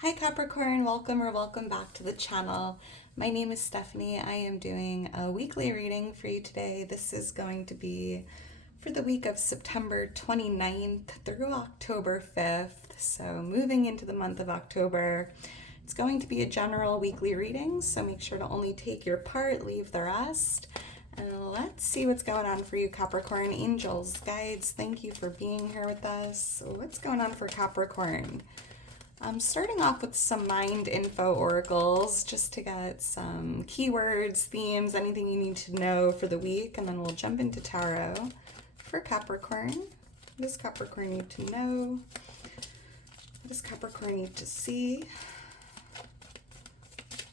Hi Capricorn, welcome back to the channel. My name is Stephanie. I am doing a weekly reading for you today. This is going to be for the week of September 29th through October 5th. So moving into the month of October. It's going to be a general weekly reading, so make sure to only take your part, leave the rest. And let's see what's going on for you, Capricorn. Angels, guides, thank you for being here with us. What's going on for Capricorn? I'm starting off with some mind info oracles just to get some keywords, themes, anything you need to know for the week, and then we'll jump into tarot for Capricorn. What does Capricorn need to know? What does Capricorn need to see?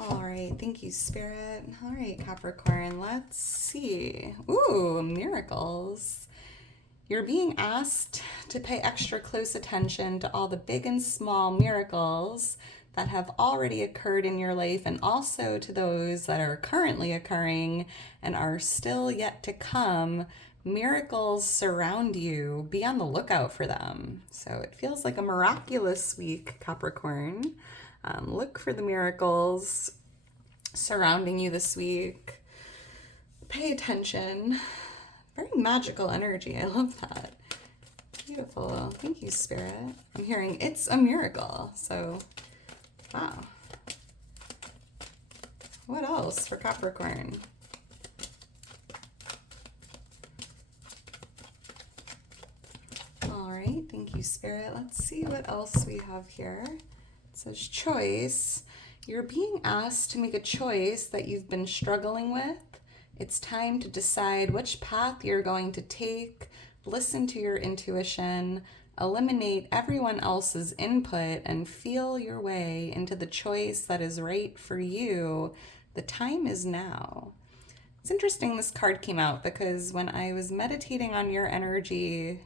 All right, thank you, Spirit. All right, Capricorn, let's see. Ooh, miracles. You're being asked to pay extra close attention to all the big and small miracles that have already occurred in your life, and also to those that are currently occurring and are still yet to come. Miracles surround you. Be on the lookout for them. So it feels like a miraculous week, Capricorn. Look for the miracles surrounding you this week. Pay attention. Very magical energy. I love that. Beautiful. Thank you, Spirit. I'm hearing it's a miracle. So, wow. What else for Capricorn? All right. Thank you, Spirit. Let's see what else we have here. It says choice. You're being asked to make a choice that you've been struggling with. It's time to decide which path you're going to take. Listen to your intuition, eliminate everyone else's input, and feel your way into the choice that is right for you. The time is now. It's interesting this card came out because when I was meditating on your energy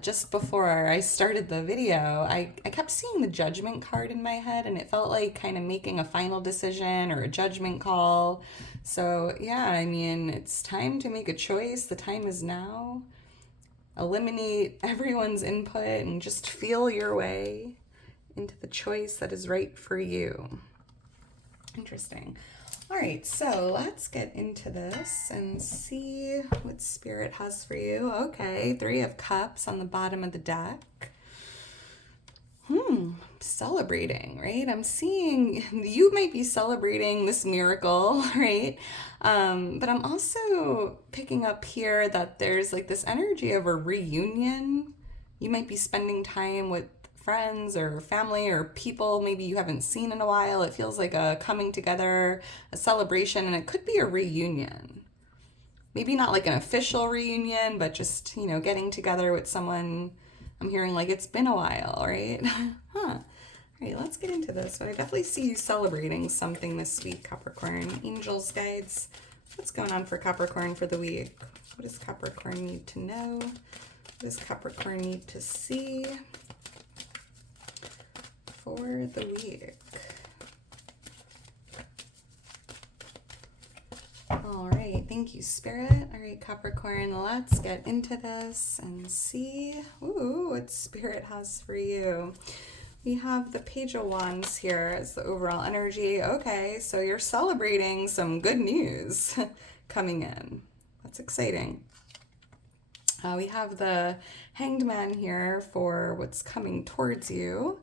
just before I started the video, I kept seeing the judgment card in my head, and it felt like kind of making a final decision or a judgment call. So yeah, I mean, it's time to make a choice. The time is now. Eliminate everyone's input and just feel your way into the choice that is right for you. Interesting. All right, so let's get into this and see what Spirit has for you. Okay, 3 of Cups on the bottom of the deck. Celebrating, right? I'm seeing you might be celebrating this miracle, right? But I'm also picking up here that there's like this energy of a reunion. You might be spending time with friends or family or people maybe you haven't seen in a while. It feels like a coming together, a celebration, and it could be a reunion. Maybe not like an official reunion, but just, getting together with someone. I'm hearing like it's been a while, right? All right, let's get into this. But I definitely see you celebrating something this week, Capricorn. Angels, guides, what's going on for Capricorn for the week? What does Capricorn need to know? What does Capricorn need to see for the week? All right, thank you, Spirit. All right, Capricorn, let's get into this and see what Spirit has for you. We have the Page of Wands here as the overall energy. Okay, so you're celebrating some good news coming in. That's exciting. We have the Hanged Man here for what's coming towards you.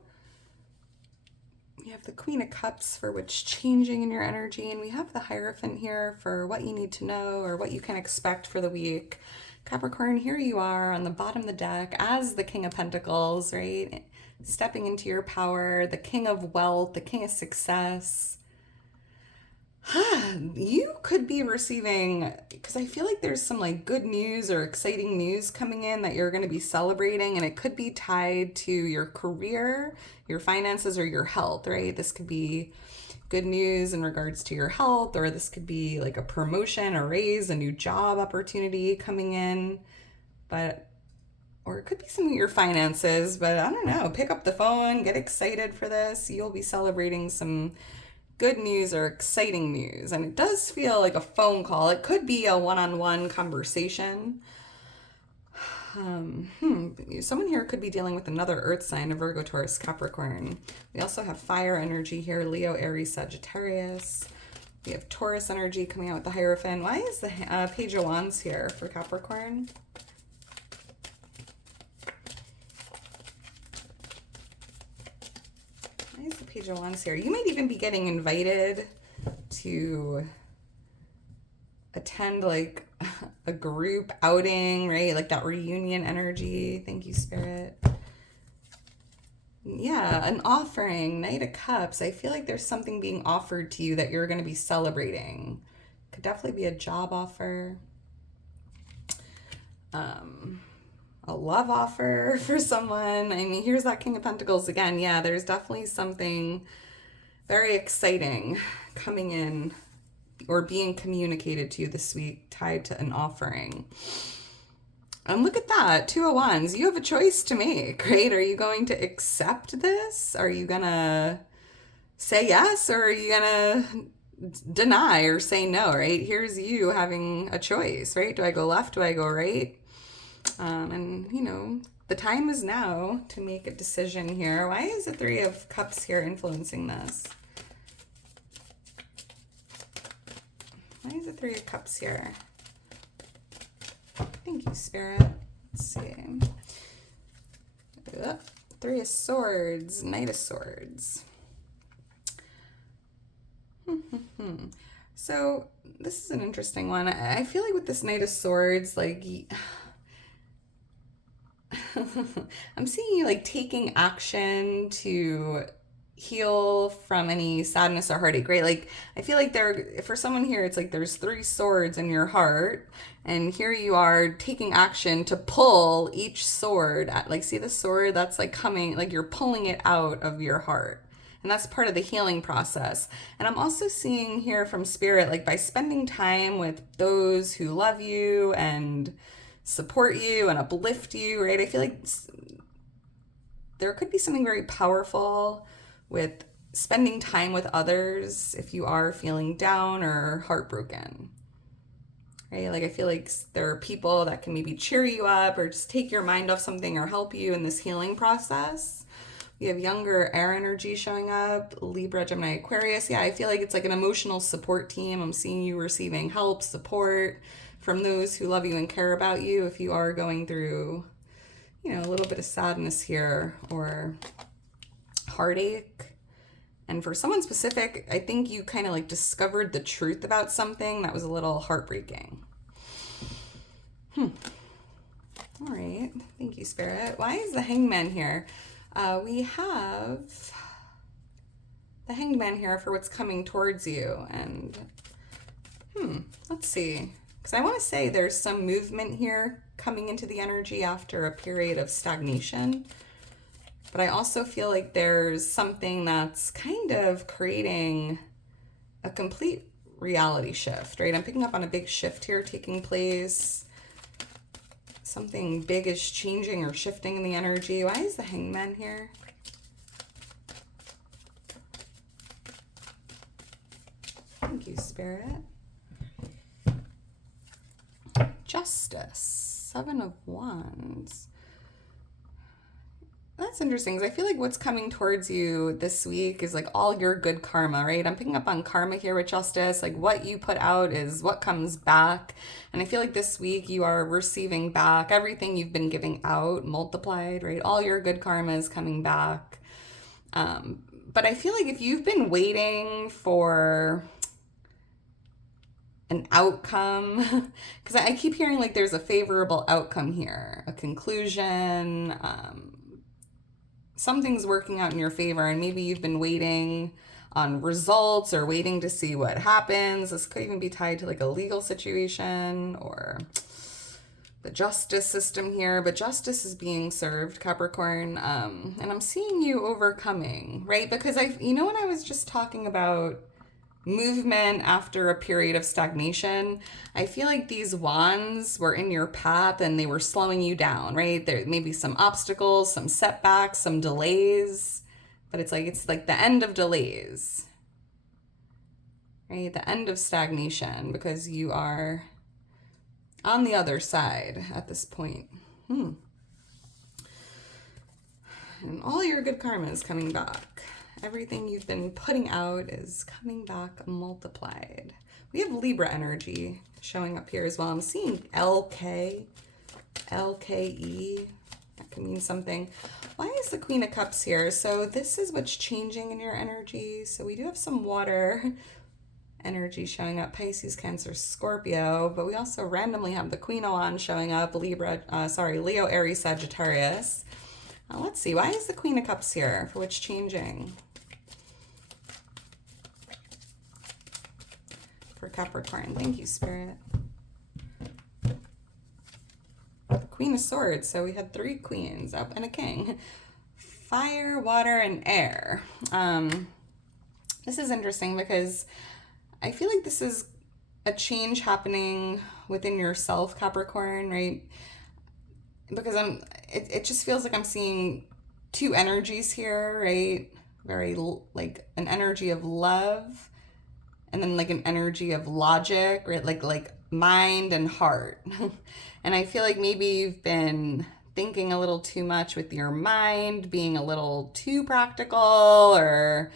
We have the Queen of Cups for what's changing in your energy, and we have the Hierophant here for what you need to know or what you can expect for the week. Capricorn, here you are on the bottom of the deck as the King of Pentacles, right? Stepping into your power, the King of Wealth, the King of Success. You could be receiving, because I feel like there's some like good news or exciting news coming in that you're going to be celebrating, and it could be tied to your career, your finances, or your health, right? This could be good news in regards to your health, or this could be like a promotion, a raise, a new job opportunity coming in, or it could be some of your finances, but I don't know. Pick up the phone, get excited for this. You'll be celebrating some good news or exciting news. And it does feel like a phone call. It could be a one-on-one conversation. Someone here could be dealing with another earth sign, a Virgo, Taurus, Capricorn. We also have fire energy here, Leo, Aries, Sagittarius. We have Taurus energy coming out with the Hierophant. Why is the Page of Wands here for Capricorn? Why is the Page of Wands here? You might even be getting invited to attend like a group outing, right? Like that reunion energy. Thank you, Spirit. Yeah, an offering, Knight of Cups. I feel like there's something being offered to you that you're going to be celebrating. Could definitely be a job offer. A love offer for someone. I mean, here's that King of Pentacles again. Yeah, there's definitely something very exciting coming in or being communicated to you this week tied to an offering. And look at that, 2 of Wands. You have a choice to make, right? Are you going to accept this? Are you going to say yes, or are you going to deny or say no, right? Here's you having a choice, right? Do I go left? Do I go right? And, you know, the time is now to make a decision here. Why is the 3 of Cups here influencing this? Why is the 3 of Cups here? Thank you, Spirit. Let's see. 3 of Swords, Knight of Swords. So this is an interesting one. I feel like with this Knight of Swords, like I'm seeing you like taking action to heal from any sadness or heartache, right? Like I feel like for someone here, it's like there's 3 swords in your heart, and here you are taking action to pull each sword at, like, see the sword that's like coming, like you're pulling it out of your heart, and that's part of the healing process. And I'm also seeing here from Spirit, like by spending time with those who love you and support you and uplift you, right? I feel like there could be something very powerful with spending time with others if you are feeling down or heartbroken, right? Like I feel like there are people that can maybe cheer you up or just take your mind off something or help you in this healing process. We have younger air energy showing up, Libra, Gemini, Aquarius. Yeah, I feel like it's like an emotional support team. I'm seeing you receiving help, support from those who love you and care about you if you are going through, you know, a little bit of sadness here or heartache. And for someone specific, I think you kind of like discovered the truth about something that was a little heartbreaking. All right. Thank you, Spirit. Why is the Hangman here? We have the Hanged Man here for what's coming towards you. And let's see. Because I want to say there's some movement here coming into the energy after a period of stagnation. But I also feel like there's something that's kind of creating a complete reality shift, right? I'm picking up on a big shift here taking place. Something big is changing or shifting in the energy. Why is the Hangman here? Thank you, Spirit. Justice, 7 of Wands. That's interesting because I feel like what's coming towards you this week is like all your good karma, right? I'm picking up on karma here with Justice. Like what you put out is what comes back. And I feel like this week you are receiving back everything you've been giving out multiplied, right? All your good karma is coming back. But I feel like if you've been waiting for an outcome, because I keep hearing like there's a favorable outcome here, a conclusion, something's working out in your favor, and maybe you've been waiting on results or waiting to see what happens. This could even be tied to like a legal situation or the justice system here, but justice is being served, Capricorn. And I'm seeing you overcoming, right? Because when I was just talking about movement after a period of stagnation, I feel like these wands were in your path and they were slowing you down, right? There may be some obstacles, some setbacks, some delays, but it's like the end of delays, right? The end of stagnation, because you are on the other side at this point. And all your good karma is coming back. Everything you've been putting out is coming back multiplied. We have Libra energy showing up here as well. I'm seeing LK, LKE. That can mean something. Why is the Queen of Cups here? So this is what's changing in your energy. So we do have some water energy showing up, Pisces, Cancer, Scorpio, but we also randomly have the Queen of Wands showing up, Leo, Aries, Sagittarius. Let's see, why is the Queen of Cups here for what's changing? For Capricorn, thank you, Spirit. Queen of Swords, so we had 3 queens up and a king. Fire, water, and air. This is interesting because I feel like this is a change happening within yourself, Capricorn, right? Because it just feels like I'm seeing 2 energies here, right? Very like an energy of love and then like an energy of logic, right? Like mind and heart. And I feel like maybe you've been thinking a little too much with your mind, being a little too practical, or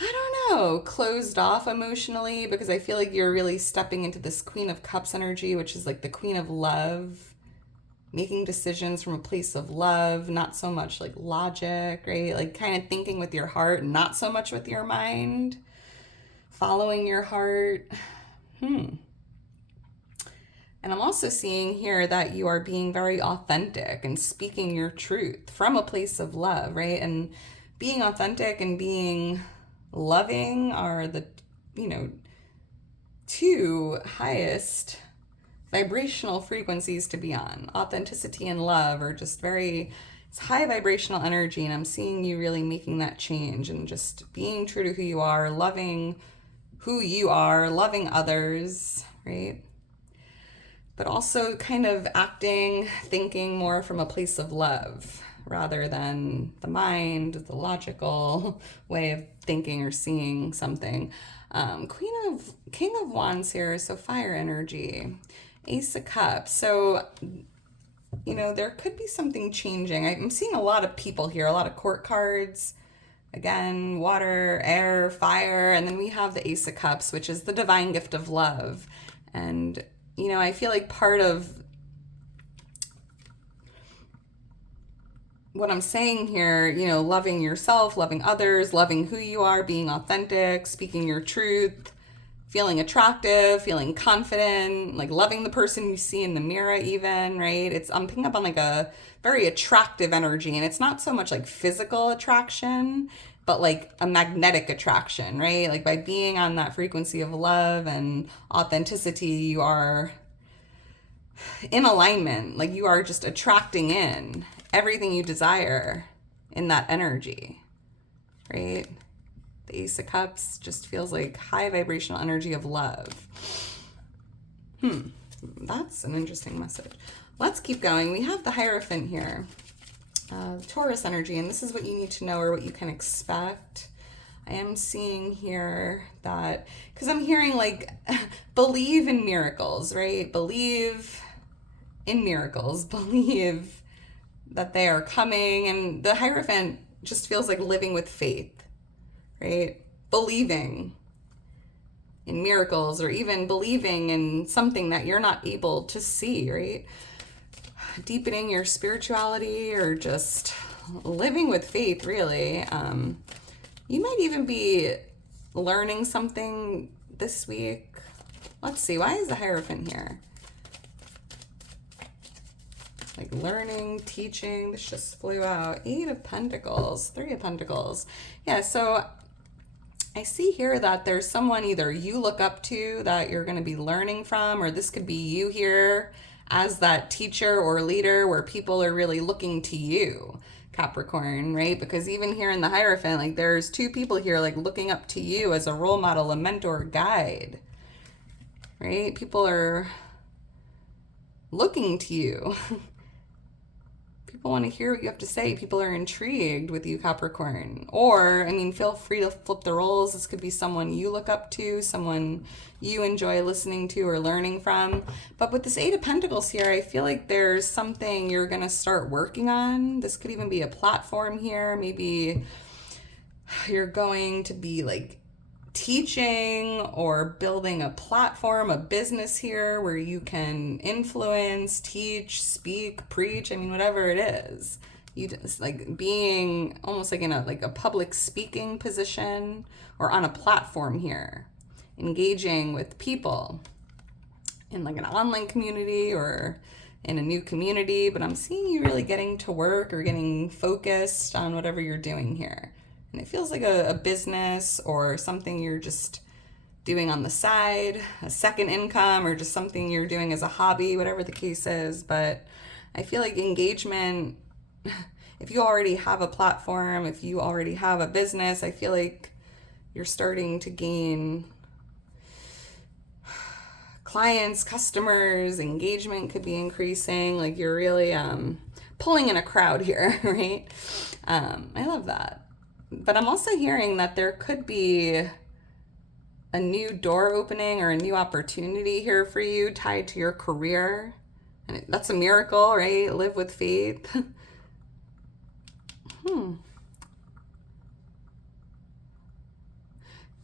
I don't know, closed off emotionally, because I feel like you're really stepping into this Queen of Cups energy, which is like the Queen of Love, making decisions from a place of love, not so much like logic, right? Like kind of thinking with your heart, not so much with your mind, following your heart. And I'm also seeing here that you are being very authentic and speaking your truth from a place of love, right? And being authentic and being loving are the, 2 highest vibrational frequencies to be on. Authenticity and love are just it's high vibrational energy, and I'm seeing you really making that change and just being true to who you are, loving who you are, loving others, right? But also kind of acting, thinking more from a place of love rather than the mind, the logical way of thinking or seeing something. King of Wands here, so fire energy. Ace of Cups. So, there could be something changing. I'm seeing a lot of people here, a lot of court cards. Again, water, air, fire, and then we have the Ace of Cups, which is the divine gift of love. And I feel like part of what I'm saying here, loving yourself, loving others, loving who you are, being authentic, speaking your truth, feeling attractive, feeling confident, like loving the person you see in the mirror even, right? I'm picking up on like a very attractive energy, and it's not so much like physical attraction, but like a magnetic attraction, right? Like by being on that frequency of love and authenticity, you are in alignment. Like you are just attracting in everything you desire in that energy, right? The Ace of Cups just feels like high vibrational energy of love. That's an interesting message. Let's keep going. We have the Hierophant here. Taurus energy, and this is what you need to know or what you can expect. I am seeing here that, because I'm hearing like, believe in miracles, right? Believe in miracles. Believe that they are coming. And the Hierophant just feels like living with faith, right? Believing in miracles, or even believing in something that you're not able to see, right? Deepening your spirituality, or just living with faith, really. You might even be learning something this week. Let's see, why is the Hierophant here? Like learning, teaching, this just flew out. 8 of Pentacles, 3 of Pentacles. Yeah, so I see here that there's someone either you look up to that you're going to be learning from, or this could be you here as that teacher or leader where people are really looking to you, Capricorn, right? Because even here in the Hierophant, like there's 2 people here like looking up to you as a role model, a mentor, guide, right? People are looking to you. People want to hear what you have to say. People are intrigued with you, Capricorn. Or, I mean, feel free to flip the roles. This could be someone you look up to, someone you enjoy listening to or learning from. But with this Eight of Pentacles here, I feel like there's something you're going to start working on. This could even be a platform here. Maybe you're going to be like teaching or building a platform, a business here where you can influence, teach, speak, preach. I mean, whatever it is, you just like being almost like in a public speaking position or on a platform here, engaging with people in like an online community or in a new community. But I'm seeing you really getting to work or getting focused on whatever you're doing here. And it feels like a business or something you're just doing on the side, a second income, or just something you're doing as a hobby, whatever the case is. But I feel like engagement, if you already have a platform, if you already have a business, I feel like you're starting to gain clients, customers, engagement could be increasing. Like you're really pulling in a crowd here, right? I love that. But I'm also hearing that there could be a new door opening or a new opportunity here for you tied to your career. And that's a miracle, right? Live with faith.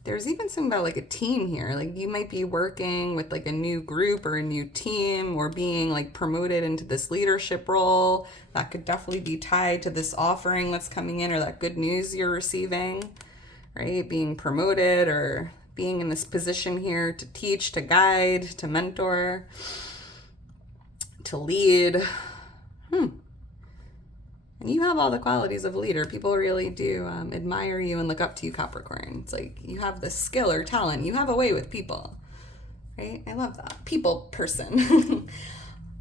There's even something about like a team here. Like you might be working with like a new group or a new team or being like promoted into this leadership role. That could definitely be tied to this offering that's coming in or that good news you're receiving, right? Being promoted or being in this position here to teach, to guide, to mentor, to lead. And you have all the qualities of a leader. People really do admire you and look up to you, Capricorn. It's like you have the skill or talent. You have a way with people, right? I love that. People person.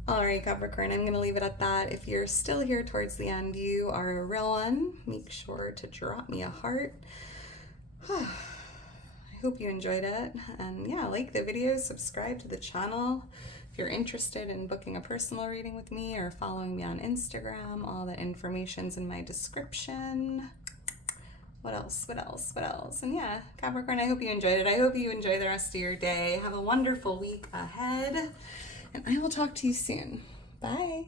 All right, Capricorn, I'm going to leave it at that. If you're still here towards the end, you are a real one. Make sure to drop me a heart. I hope you enjoyed it. And yeah, like the video, subscribe to the channel. If you're interested in booking a personal reading with me or following me on Instagram, all the information's in my description. What else? And yeah, Capricorn, I hope you enjoyed it. I hope you enjoy the rest of your day. Have a wonderful week ahead, and I will talk to you soon. Bye.